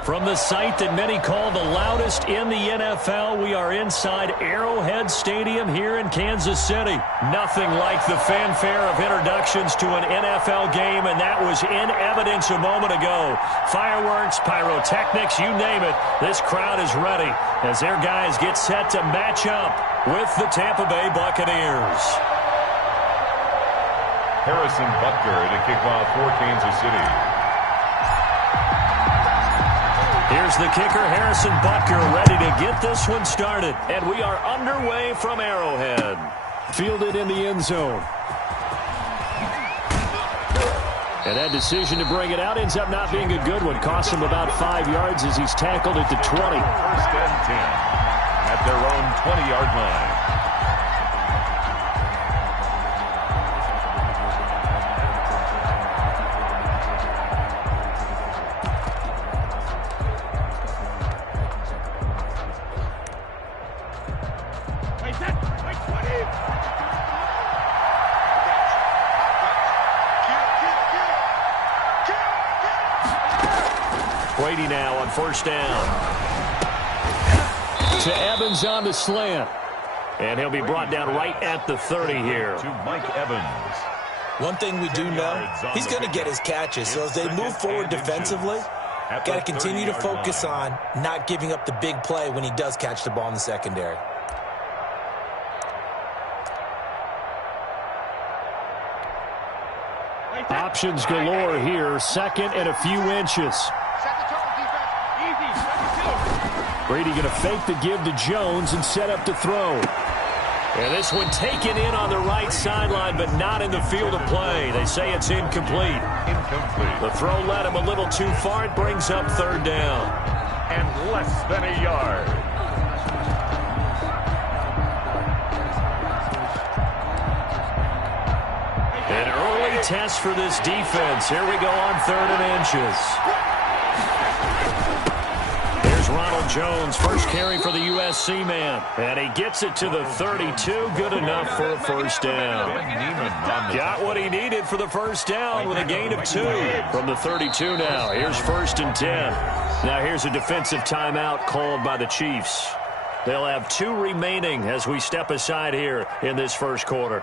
From the site that many call the loudest in the NFL, we are inside Arrowhead Stadium here in Kansas City. Nothing like the fanfare of introductions to an NFL game, and that was in evidence a moment ago. Fireworks, pyrotechnics, you name it. This crowd is ready as their guys get set to match up with the Tampa Bay Buccaneers. Harrison Butker to kick off for Kansas City. Here's the kicker, Harrison Butker, ready to get this one started. And we are underway from Arrowhead. Fielded in the end zone. And that decision to bring it out ends up not being a good one. Costs him about 5 yards as he's tackled at the 20. First and 10 at their own 20-yard line. Brady now on first down. To Evans on the slant. And he'll be brought down right at the 30 here. To Mike Evans. One thing we do know, he's going to get his catches. So as they move forward defensively, got to continue to focus on not giving up the big play when he does catch the ball in the secondary. Options galore here. Second and a few inches. Brady going to fake the give to Jones and set up to throw. And this one taken in on the right sideline, but not in the field of play. They say it's incomplete. The throw led him a little too far. It brings up third down. And less than a yard. An early test for this defense. Here we go on third and inches. Ronald Jones, first carry for the USC man. And he gets it to the 32. Good enough for a first down. Got what he needed for the first down with a gain of 2 from the 32 now. Here's first and 10. Now here's a defensive timeout called by the Chiefs. They'll have 2 remaining as we step aside here in this first quarter.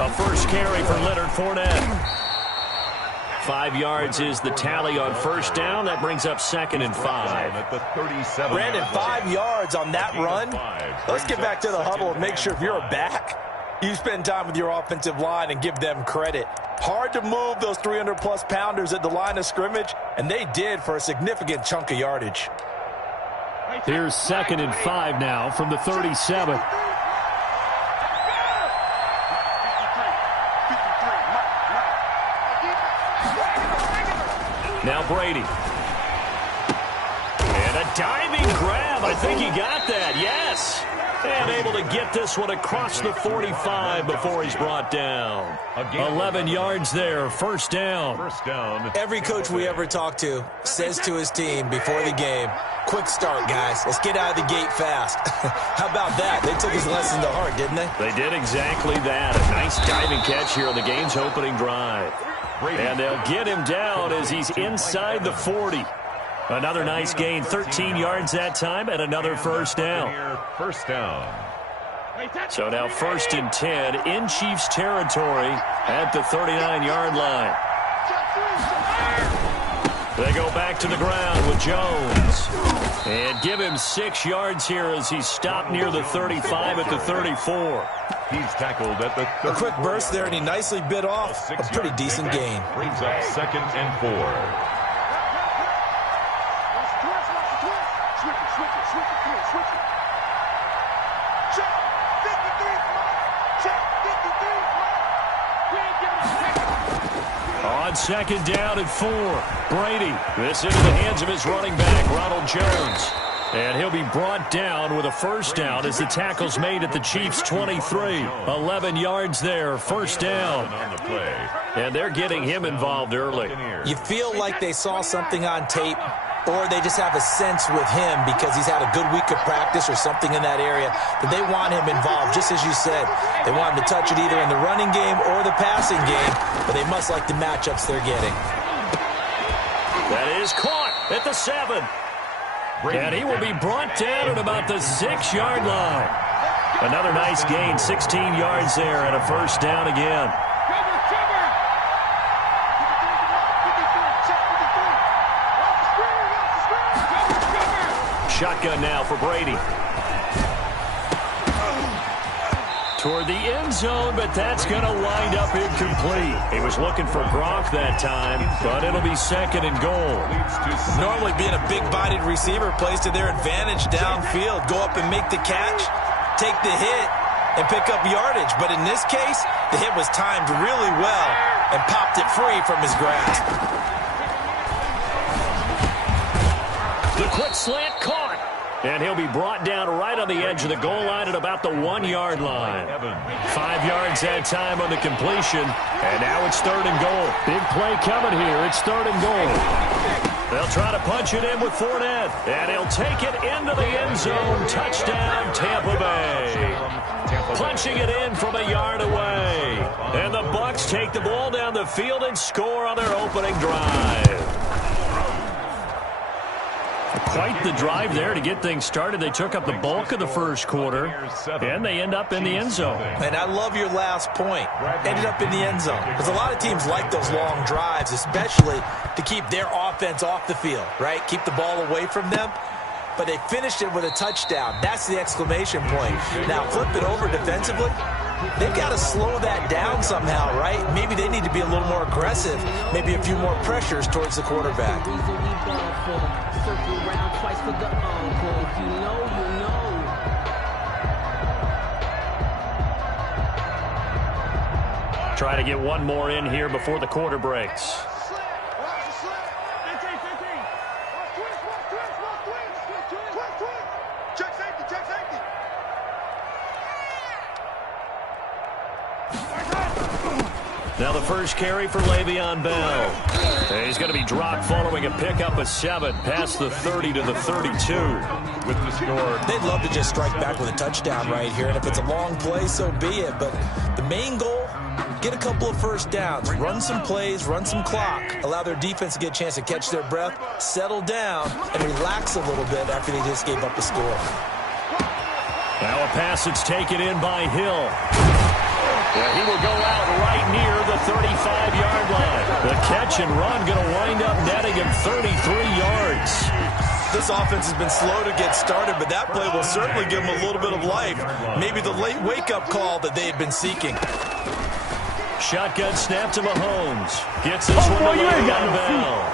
A first carry for Leonard Fournette. 5 yards is the tally on first down. That brings up second and 5. Brandon, 5 yards on that run. Let's get back to the huddle and make sure if you're a back, you spend time with your offensive line and give them credit. Hard to move those 300-plus pounders at the line of scrimmage, and they did for a significant chunk of yardage. Here's second and 5 now from the 37. Now Brady. And a diving grab. I think he got that. Yes. And able to get this one across the 45 before he's brought down. 11 yards there. First down. Every coach we ever talk to says to his team before the game, quick start, guys. Let's get out of the gate fast. How about that? They took his lesson to heart, didn't they? They did exactly that. A nice diving catch here on the game's opening drive. And they'll get him down as he's inside the 40. Another nice gain, 13 yards that time, and another first down. So now first and 10 in Chiefs territory at the 39-yard line. They go back to the ground with Jones. And give him 6 yards here as he's stopped near the 35 at the 34. He's tackled at the 34. A quick burst there, and he nicely bit off a pretty decent gain. Brings up second and 4. On second down and 4. Brady. This into the hands of his running back, Ronald Jones. And he'll be brought down with a first down as the tackle's made at the Chiefs' 23. 11 yards there, first down. And they're getting him involved early. You feel like they saw something on tape, or they just have a sense with him because he's had a good week of practice or something in that area that they want him involved. Just as you said, they want him to touch it either in the running game or the passing game, but they must like the matchups they're getting. That is caught at the 7. And he will be brought down at about the 6-yard line. Another nice gain, 16 yards there, and a first down again. Shotgun now for Brady. Toward the end zone, but that's going to wind up incomplete. He was looking for Gronk that time, but it'll be 2nd and goal. Normally being a big-bodied receiver plays to their advantage downfield. Go up and make the catch, take the hit, and pick up yardage. But in this case, the hit was timed really well and popped it free from his grasp. The quick slant caught. And he'll be brought down right on the edge of the goal line at about the 1-yard line. 5 yards that time on the completion. And now it's 3rd and goal. Big play coming here. It's 3rd and goal. They'll try to punch it in with Fournette. And he'll take it into the end zone. Touchdown, Tampa Bay. Punching it in from a yard away. And the Bucs take the ball down the field and score on their opening drive. Quite the drive there to get things started. They took up the bulk of the first quarter, and they end up in the end zone. And I love your last point. Ended up in the end zone. Because a lot of teams like those long drives, especially to keep their offense off the field, right? Keep the ball away from them. But they finished it with a touchdown. That's the exclamation point. Now, flip it over defensively. They've got to slow that down somehow, right? Maybe they need to be a little more aggressive. Maybe a few more pressures towards the quarterback. Try to get one more in here before the quarter breaks. Now the first carry for Le'Veon Bell. And he's going to be dropped following a pickup of 7 past the 30 to the 32. With the score. They'd love to just strike back with a touchdown right here. And if it's a long play, so be it. But the main goal, get a couple of first downs. Run some plays, run some clock. Allow their defense to get a chance to catch their breath, settle down, and relax a little bit after they just gave up a score. Now a pass that's taken in by Hill. Yeah, he will go out right near the 35-yard line. The catch and run going to wind up netting him 33 yards. This offense has been slow to get started, but that play will certainly give them a little bit of life. Maybe the late wake-up call that they had been seeking. Shotgun snap to Mahomes. Gets this one to Le'Veon Bell.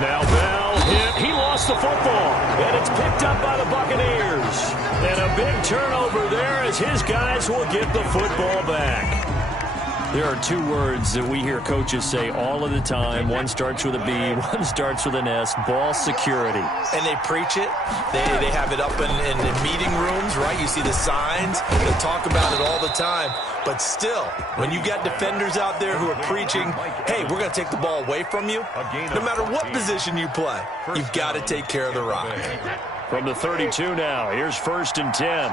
Now Bell hit. He lost the football. And it's picked up by the Buccaneers. And a big turnover there as his guys will get the football back. There are 2 words that we hear coaches say all of the time. One starts with a B, one starts with an S. Ball security. And they preach it. They have it up in meeting rooms, right? You see the signs. They talk about it all the time. But still, when you got defenders out there who are preaching, hey, we're going to take the ball away from you, no matter what position you play, you've got to take care of the rock. From the 32 now, here's 1st and 10.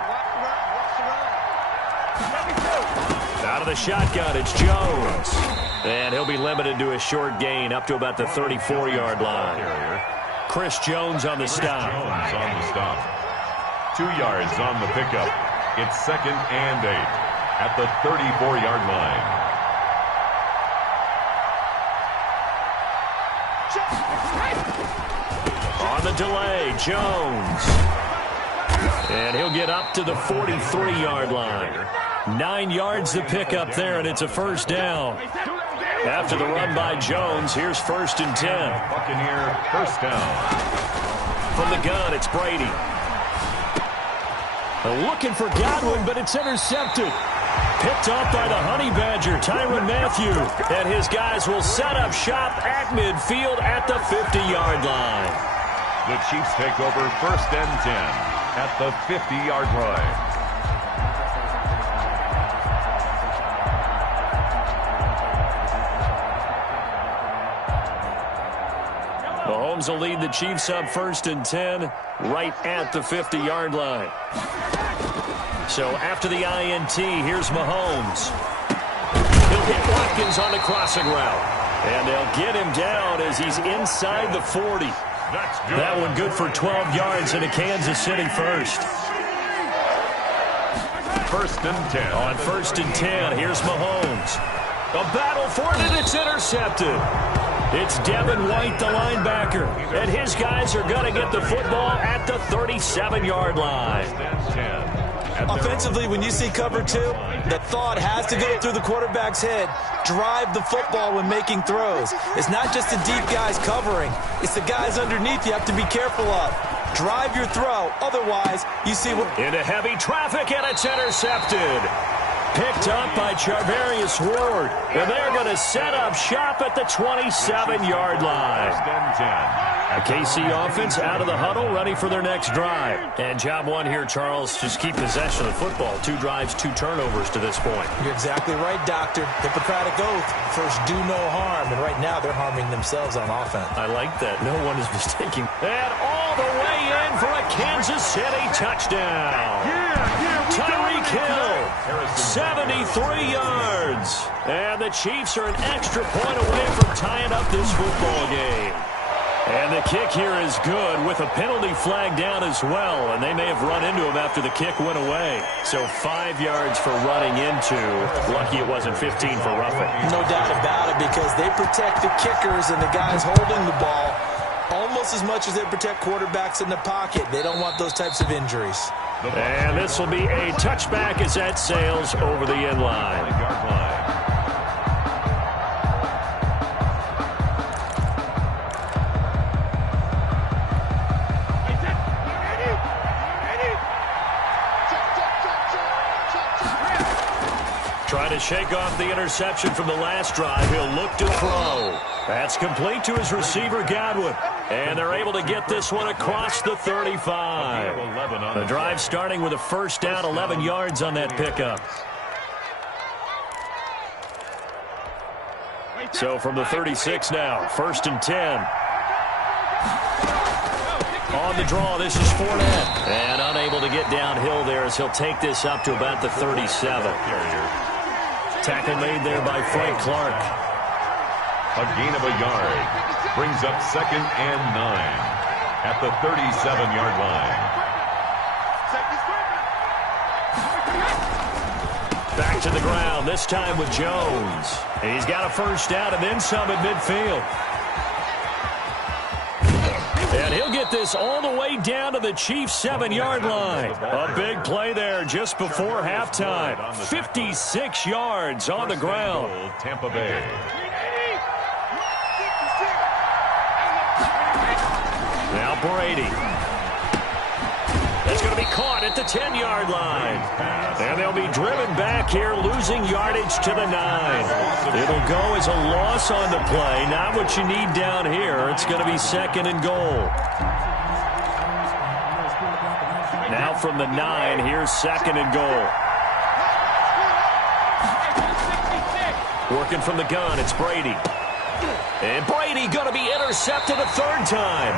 Out of the shotgun, it's Jones. And he'll be limited to a short gain up to about the 34-yard line. Chris Jones on the stop. 2 yards on the pickup. It's 2nd and 8 at the 34-yard line. On the delay, Jones. And he'll get up to the 43-yard line. 9 yards to pick up there, and it's a first down. After the run by Jones, here's 1st and 10. Buccaneer first down. From the gun, it's Brady. Looking for Godwin, but it's intercepted. Picked off by the Honey Badger, Tyrann Mathieu. And his guys will set up shop at midfield at the 50-yard line. The Chiefs take over 1st and 10 at the 50-yard line. Mahomes will lead the Chiefs up 1st and 10 right at the 50-yard line. So after the INT, here's Mahomes. He'll hit Watkins on the crossing route. And they'll get him down as he's inside the 40. That one good for 12 yards and a Kansas City first. 1st and 10. On 1st and 10, here's Mahomes. A battle for it, and it's intercepted. It's Devin White, the linebacker, and his guys are going to get the football at the 37-yard line. Offensively, when you see cover 2, the thought has to go through the quarterback's head. Drive the football when making throws. It's not just the deep guys covering. It's the guys underneath you have to be careful of. Drive your throw. Otherwise, you see what... Into heavy traffic, and it's intercepted. Picked up by Charvarius Ward. And they're going to set up shop at the 27-yard line. A KC offense out of the huddle, ready for their next drive. And job 1 here, Charles, just keep possession of the football. 2 drives, 2 turnovers to this point. You're exactly right, Doctor. Hippocratic oath. First, do no harm. And right now, they're harming themselves on offense. I like that. No one is mistaking. And all the way in for a Kansas City touchdown. Tyreek Hill, 73 yards. And the Chiefs are an extra point away from tying up this football game. And the kick here is good with a penalty flag down as well. And they may have run into him after the kick went away. So 5 yards for running into. Lucky it wasn't 15 for roughing. No doubt about it, because they protect the kickers and the guys holding the ball almost as much as they protect quarterbacks in the pocket. They don't want those types of injuries. And this will be a touchback as that sails over the end line. Trying to shake off the interception from the last drive. He'll look to throw. That's complete to his receiver, Godwin. And they're able to get this one across the 35. The drive starting with a first down, 11 yards on that pickup. So from the 36 now, 1st and 10. On the draw, this is Fournette. And unable to get downhill there as he'll take this up to about the 37. Tackle made there by Frank Clark. A gain of a yard. Brings up 2nd and 9 at the 37-yard line. Back to the ground, this time with Jones. He's got a first down and then some at midfield. And he'll get this all the way down to the Chiefs' 7-yard line. A big play there just before halftime. 56 yards on the ground. Tampa Bay. Now Brady. That's going to be caught at the 10-yard line. And they'll be driven back here, losing yardage to the 9. It'll go as a loss on the play. Not what you need down here. It's going to be 2nd and goal. Now from the 9, here's 2nd and goal. Working from the gun, it's Brady. And Brady going to be intercepted a 3rd time.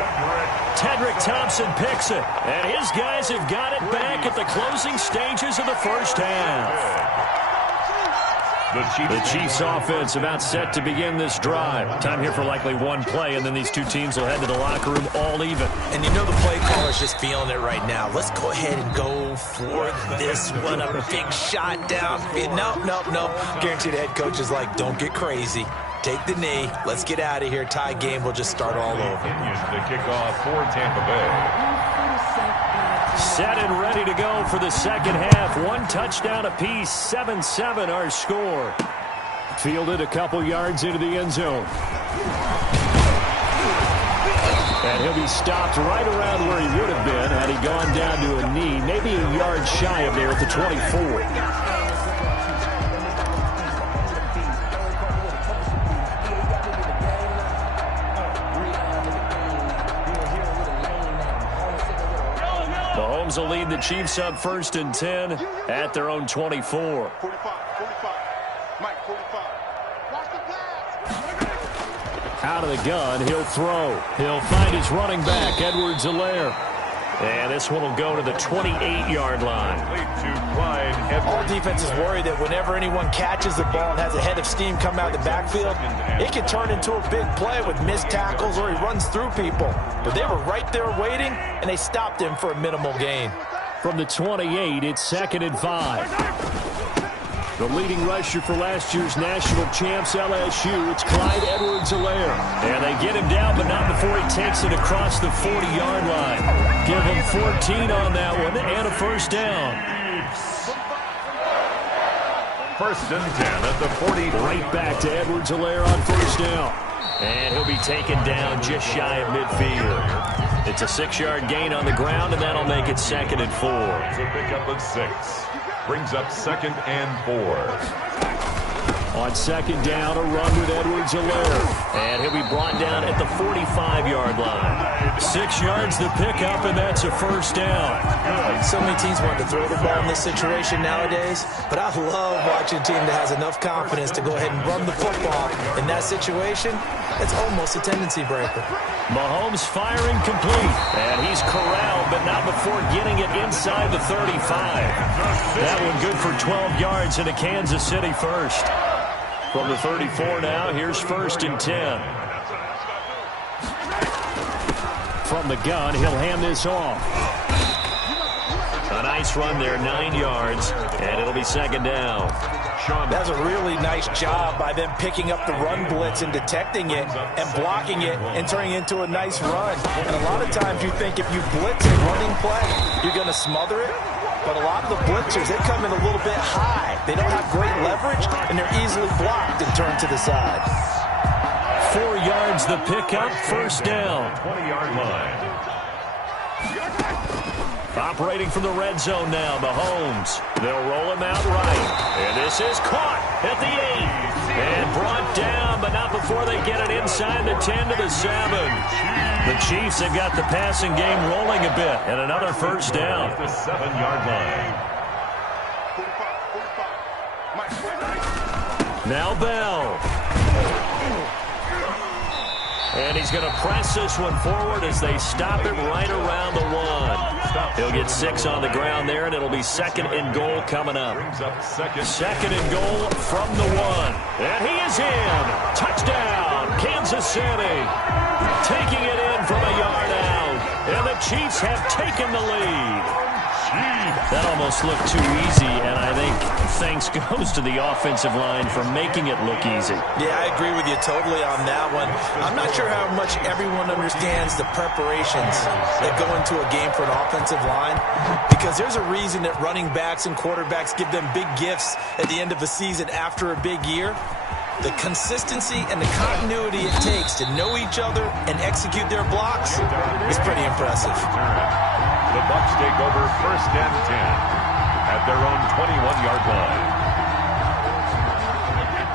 Tedrick Thompson picks it. And his guys have got it back at the closing stages of the first half. The Chiefs offense about set to begin this drive. Time here for likely one play, and then these two teams will head to the locker room all even. And you know the play caller's just feeling it right now. Let's go ahead and go for this one. A big shot down. Nope. Guaranteed the head coach is like, don't get crazy. Take the knee. Let's get out of here. Tie game will just start all over. The kickoff for Tampa Bay. Set and ready to go for the second half. One touchdown apiece. 7-7 our score. Fielded a couple yards into the end zone. And he'll be stopped right around where he would have been had he gone down to a knee. Maybe a yard shy of there at the 24. Mahomes will lead the Chiefs up 1st and 10 at their own 24. 45. Mike, 45. Watch the pass. Out of the gun, he'll throw. He'll find his running back, Edwards-Helaire. And this one will go to the 28-yard line. All defense is worried that whenever anyone catches the ball and has a head of steam come out of the backfield, it can turn into a big play with missed tackles or he runs through people. But they were right there waiting, and they stopped him for a minimal gain. From the 28, it's 2nd and 5. The leading rusher for last year's national champs, LSU, it's Clyde Edwards-Helaire. And they get him down, but not before he takes it across the 40-yard line. Give him 14 on that one and a first down. 1st and 10 at the 40. Right back to Edwards-Helaire on first down. And he'll be taken down just shy of midfield. It's a 6-yard gain on the ground, and that'll make it 2nd and 4. It's a pickup of 6. Brings up 2nd and 4. On 2nd down, a run with Edwards-Helaire. And he'll be brought down at the 45-yard line. 6 yards the pickup, and that's a first down. So many teams want to throw the ball in this situation nowadays, but I love watching a team that has enough confidence to go ahead and run the football. In that situation, it's almost a tendency breaker. Mahomes firing complete, and he's corralled, but not before getting it inside the 35. That one good for 12 yards into Kansas City first. From the 34 now, here's 1st and 10. From the gun, he'll hand this off. A nice run there, 9 yards, and it'll be 2nd down. That's a really nice job by them picking up the run blitz and detecting it and blocking it and turning it into a nice run. And a lot of times you think if you blitz a running play, you're going to smother it. But a lot of the blitzers, they come in a little bit high. They don't have great leverage, and they're easily blocked and turned to the side. 4 yards the pickup, first down. 20-yard line. Operating from the red zone now, Mahomes. They'll roll him out right. And this is caught at the 8. And brought down, but not before they get it inside the 10 to the 7. The Chiefs have got the passing game rolling a bit. And another first down. The 7-yard line. Now Bell. And he's going to press this one forward as they stop it right around the 1. He'll get 6 on the ground there, and it'll be 2nd and goal coming up. 2nd and goal from the 1. And he is in. Touchdown, Kansas City. Taking it in from a yard out. And the Chiefs have taken the lead. That almost looked too easy, and I think thanks goes to the offensive line for making it look easy. Yeah, I agree with you totally on that one. I'm not sure how much everyone understands the preparations that go into a game for an offensive line, because there's a reason that running backs and quarterbacks give them big gifts at the end of a season after a big year. The consistency and the continuity it takes to know each other and execute their blocks is pretty impressive. The Bucs take over 1st and 10 at their own 21-yard line.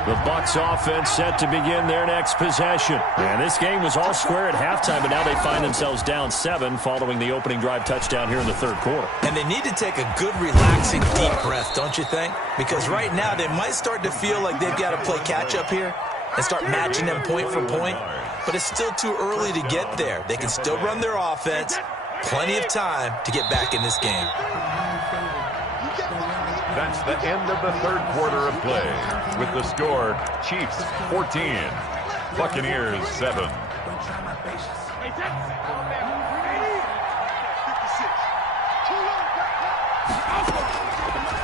The Bucs offense set to begin their next possession. And this game was all square at halftime, but now they find themselves down 7 following the opening drive touchdown here in the 3rd quarter. And they need to take a good, relaxing, deep breath, don't you think? Because right now they might start to feel like they've got to play catch-up here and start matching them point for point. But it's still too early to get there. They can still run their offense. Plenty of time to get back in this game. That's the end of the 3rd quarter of play. With the score, Chiefs 14, Buccaneers 7.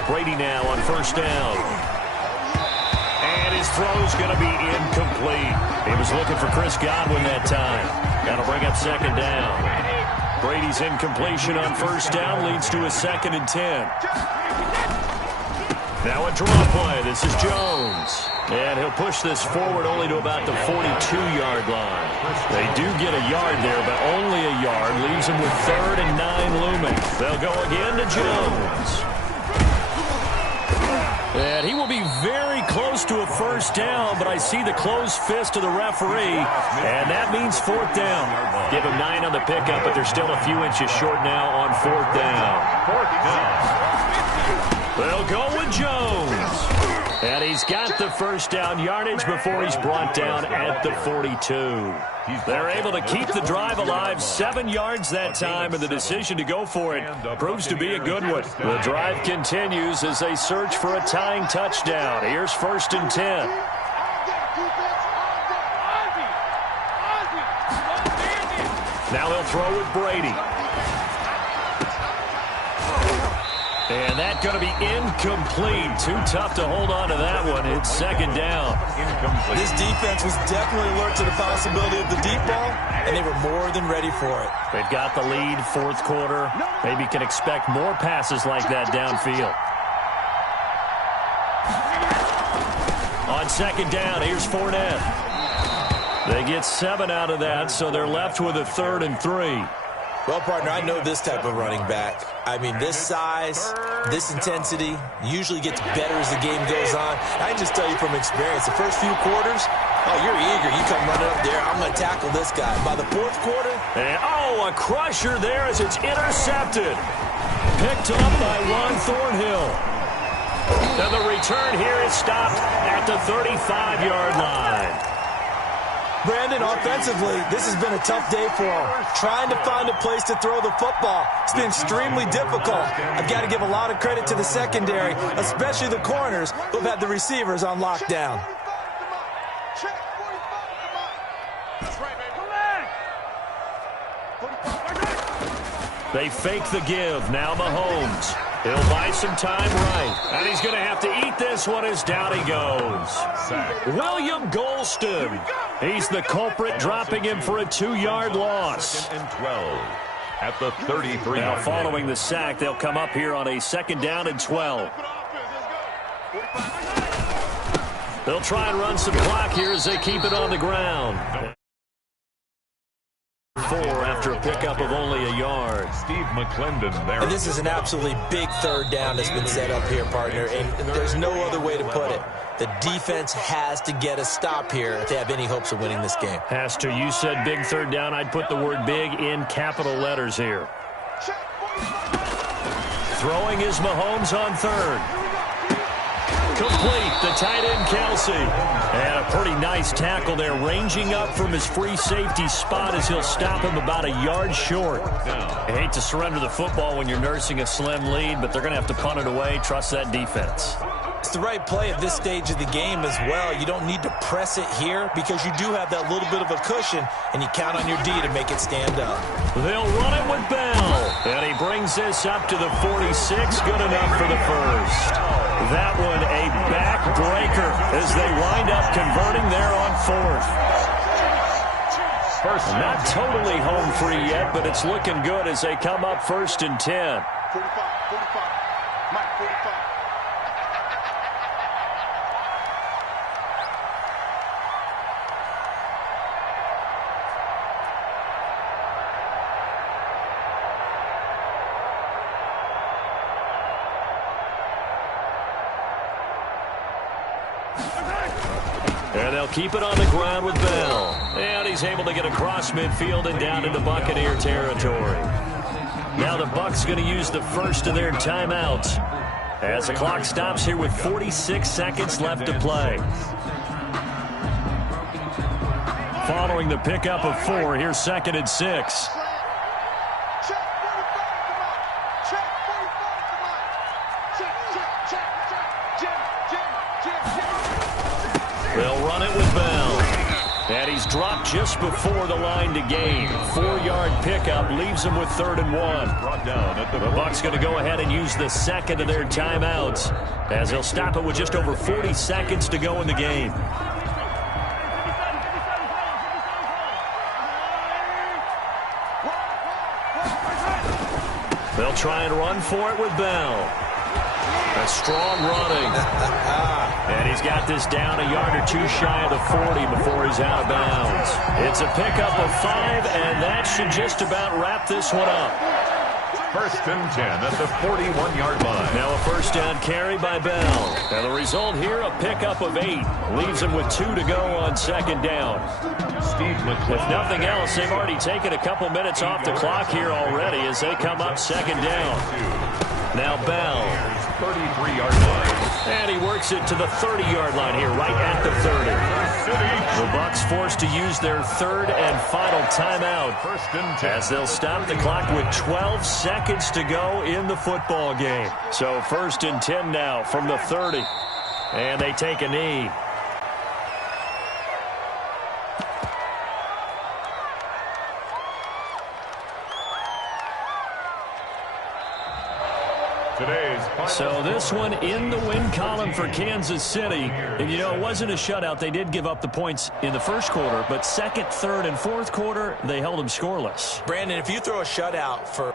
Brady now on first down. And his throw's going to be incomplete. He was looking for Chris Godwin that time. That'll bring up 2nd down. Brady's incompletion on first down leads to a 2nd and 10. Now a draw play. This is Jones. And he'll push this forward only to about the 42-yard line. They do get a yard there, but only a yard. Leaves him with 3rd and 9 looming. They'll go again to Jones. And he will be very close to a first down, but I see the closed fist of the referee, and that means 4th down. Give him 9 on the pickup, but they're still a few inches short now on 4th down. 4th down. They'll go with Jones. And he's got the first down yardage before he's brought down at the 42. They're able to keep the drive alive, 7 yards that time, and the decision to go for it proves to be a good one. The drive continues as they search for a tying touchdown. Here's 1st and 10. Now they'll throw with Brady. And that's going to be incomplete. Too tough to hold on to that one. It's 2nd down. Incomplete. This defense was definitely alert to the possibility of the deep ball, and they were more than ready for it. They've got the lead, 4th quarter. Maybe can expect more passes like that downfield. On 2nd down, here's Fournette. They get 7 out of that, so they're left with a 3rd and 3. Well, partner, I know this type of running back. I mean, this size, this intensity usually gets better as the game goes on. I can just tell you from experience, the first few quarters, oh, you're eager. You come running up there, I'm going to tackle this guy. By the 4th quarter. And, a crusher there as it's intercepted. Picked up by Juan Thornhill. And the return here is stopped at the 35-yard line. Brandon, offensively, this has been a tough day for him. Trying to find a place to throw the football. It's been extremely difficult. I've got to give a lot of credit to the secondary, especially the corners who've had the receivers on lockdown. They fake the give. Now Mahomes. He'll buy some time right. And he's going to have to eat this one as down he goes. William Golston. He's the culprit, dropping him for a 2-yard loss. 2nd and 12 at the 33. Now following the sack, they'll come up here on a 2nd down and 12. They'll try and run some clock here as they keep it on the ground. 4 after a pickup of only a yard. Steve McClendon there. And this is an absolutely big 3rd down that's been set up here, partner, and there's no other way to put it. The defense has to get a stop here if they have any hopes of winning this game. Has to. You said big 3rd down. I'd put the word big in capital letters here. Throwing is Mahomes on 3rd. Complete, the tight end Kelsey. And a pretty nice tackle there, ranging up from his free safety spot as he'll stop him about a yard short. I hate to surrender the football when you're nursing a slim lead, but they're going to have to punt it away. Trust that defense. It's the right play at this stage of the game as well. You don't need to press it here because you do have that little bit of a cushion, and you count on your D to make it stand up. They'll run it with Bell. And he brings this up to the 46. Good enough for the 1st. That one a backbreaker as they wind up converting there on 4th. Not totally home free yet, but it's looking good as they come up 1st and 10. 45. Mike, 45. And they'll keep it on the ground with Bell. And he's able to get across midfield and down into Buccaneer territory. Now the Bucs going to use the first of their timeouts as the clock stops here with 46 seconds left to play. Following the pickup of 4, here's 2nd and 6. They'll run it with Bell. And he's dropped just before the line to gain. 4-yard pickup leaves him with 3rd and 1. The Bucs going to go ahead and use the second of their timeouts as they'll stop it with just over 40 seconds to go in the game. They'll try and run for it with Bell. A strong running. And he's got this down a yard or 2 shy of the 40 before he's out of bounds. It's a pickup of 5, and that should just about wrap this one up. 1st and 10 at the 41-yard line. Now a 1st down carry by Bell. And the result here, a pickup of 8. Leaves him with 2 to go on 2nd down. Steve McClendon. If nothing else, they've already taken a couple minutes off the clock here already as they come up 2nd down. Now Bell. 33-yard line. And he works it to the 30-yard line here, right at the 30. The Bucs forced to use their third and final timeout as they'll stop the clock with 12 seconds to go in the football game. So 1st and 10 now from the 30. And they take a knee. So this one in the win column for Kansas City. And, you know, it wasn't a shutout. They did give up the points in the first quarter, but second, third, and fourth quarter, they held them scoreless. Brandon, if you throw a shutout for